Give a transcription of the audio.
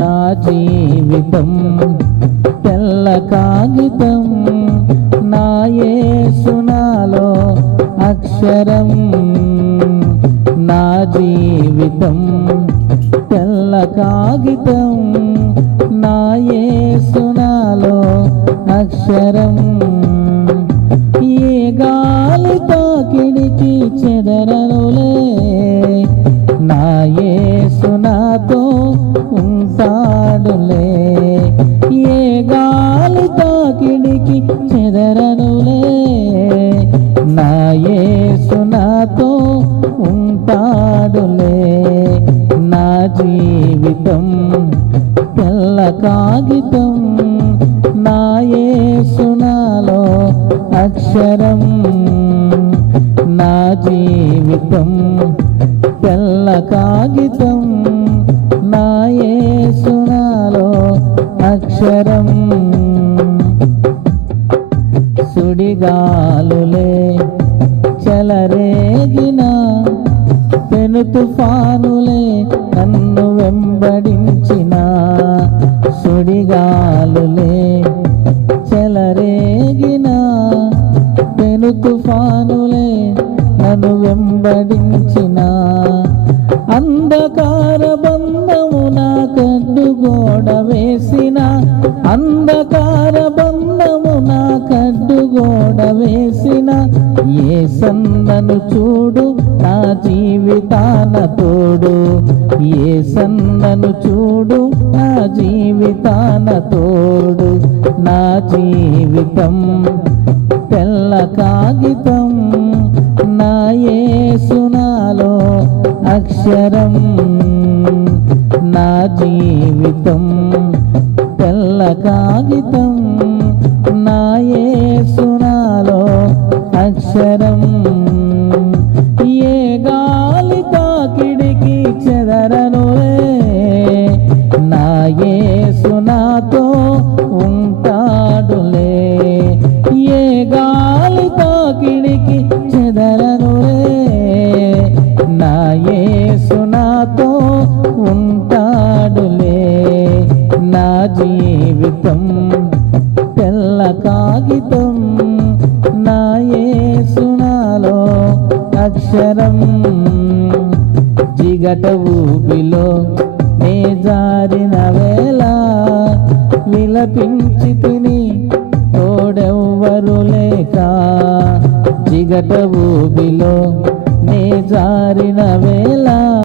నా జీవితం తెల్ల కాగితం, నా యేసు నాలో అక్షరం. నా జీవితం తెల్ల కాగితం, నా యేసు నాలో అక్షరం. ఏ గాలి తాకిడికి చెదరనులే, నా యేసు నాతో ఉంటాడులే. ఏ గాలి తాకిడికి చెదరనులే, నా యేసు నాతో ఉంటాడులే. నా జీవితం తెల్ల కాగితం, నా యేసు నాలో అక్షరం. నా జీవితం తెల్ల కాగితం, నా యేసు నాలో అక్షరం. సుడిగాలులే చెలరేగిన, పెను తుఫానులే నన్ను వెంబడించిన. సుడిగాలులే చెలరేగిన, పెను తుఫానులే నన్ను వెంబడించిన. అంధకార బంధము నా కడ్డుగోడ వేసిన, అంధకార బంధము నా కడ్డుగోడ వేసిన. యేసన్నను చూడు నా జీవితాన తోడు, యేసన్నను చూడు నా జీవితాన తోడు. నా జీవితం తెల్ల కాగితం, నా యేసు నాలో అక్షరం. నా జీవితం తెల్ల కాగితం, నా యేసు నాలో అక్షరం. ఏ గాలి తాకిడికి చెదరనులే, నా యేసు నాతో ఉంటాడులే. ఏ గాలి తాకిడికి చెదరనులే, నా యేసు నాతో ఉంటాడులే. నా జీవితం తెల్ల కాగితం, నా యేసు నాలో అక్షరం. జిగట ఊబిలో నే జారిన వేళ, విలపించి తిని తోడెవ్వరు లేక. జిగట ఊబిలో నే జారిన వేళ,